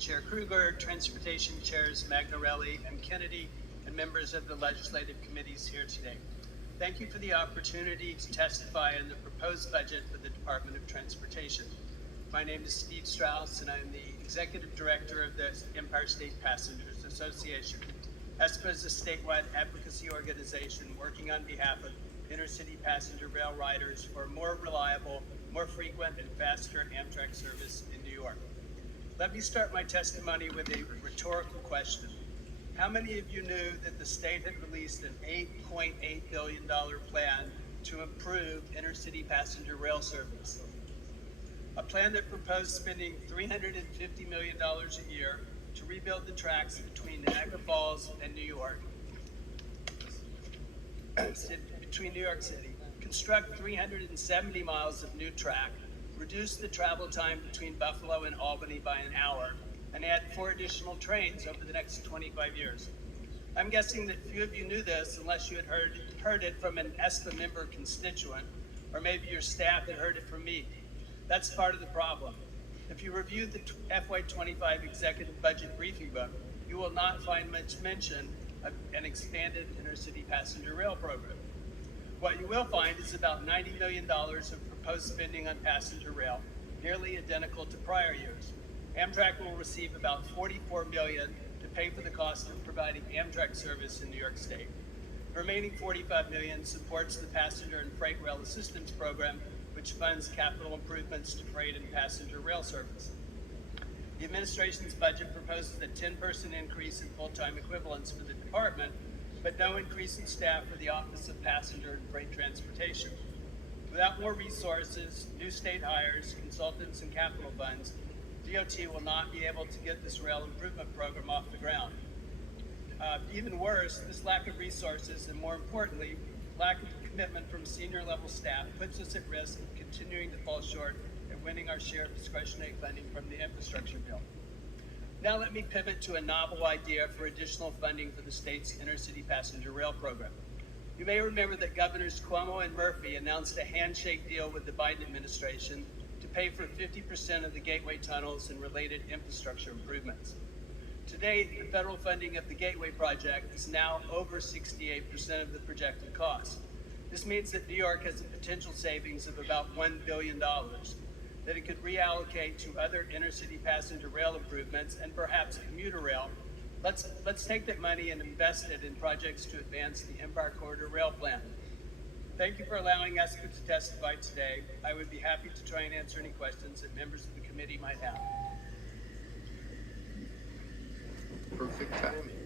Chair Kruger, Transportation Chairs Magnarelli and Kennedy, and members of the legislative committees here today. Thank you for the opportunity to testify on the proposed budget for the Department of Transportation. My name is Steve Strauss, and I am the Executive Director of the Empire State Passengers Association. ESPA is a statewide advocacy organization working on behalf of intercity passenger rail riders for more reliable, more frequent, and faster Amtrak service in New York. Let me start my testimony with a rhetorical question. How many of you knew that the state had released an $8.8 billion plan to improve intercity passenger rail service? A plan that proposed spending $350 million a year to rebuild the tracks between Niagara Falls and New York, between New York City, construct 370 miles of new track, reduce the travel time between Buffalo and Albany by an hour, and add 4 additional trains over the next 25 years. I'm guessing that few of you knew this unless you had heard it from an ESPA member constituent, or maybe your staff had heard it from me. That's part of the problem. If you review the FY25 Executive Budget Briefing Book, you will not find much mention of an expanded intercity passenger rail program. What you will find is about $90 million of proposed spending on passenger rail, nearly identical to prior years. Amtrak will receive about $44 million to pay for the cost of providing Amtrak service in New York State. The remaining $45 million supports the Passenger and Freight Rail Assistance Program, which funds capital improvements to freight and passenger rail service. The administration's budget proposes a 10% increase in full-time equivalents for the department, but no increase in staff for the Office of Passenger and Freight Transportation. Without more resources, new state hires, consultants, and capital funds, DOT will not be able to get this rail improvement program off the ground. Even worse, this lack of resources, and more importantly, lack of commitment from senior level staff, puts us at risk of continuing to fall short at winning our share of discretionary funding from the infrastructure bill. Now let me pivot to a novel idea for additional funding for the state's intercity passenger rail program. You may remember that Governors Cuomo and Murphy announced a handshake deal with the Biden administration to pay for 50% of the Gateway tunnels and related infrastructure improvements. Today, the federal funding of the Gateway project is now over 68% of the projected cost. This means that New York has a potential savings of about $1 billion that it could reallocate to other intercity passenger rail improvements and perhaps commuter rail. Let's take that money and invest it in projects to advance the Empire Corridor Rail Plan. Thank you for allowing us to testify today. I would be happy to try and answer any questions that members of the committee might have. Perfect timing.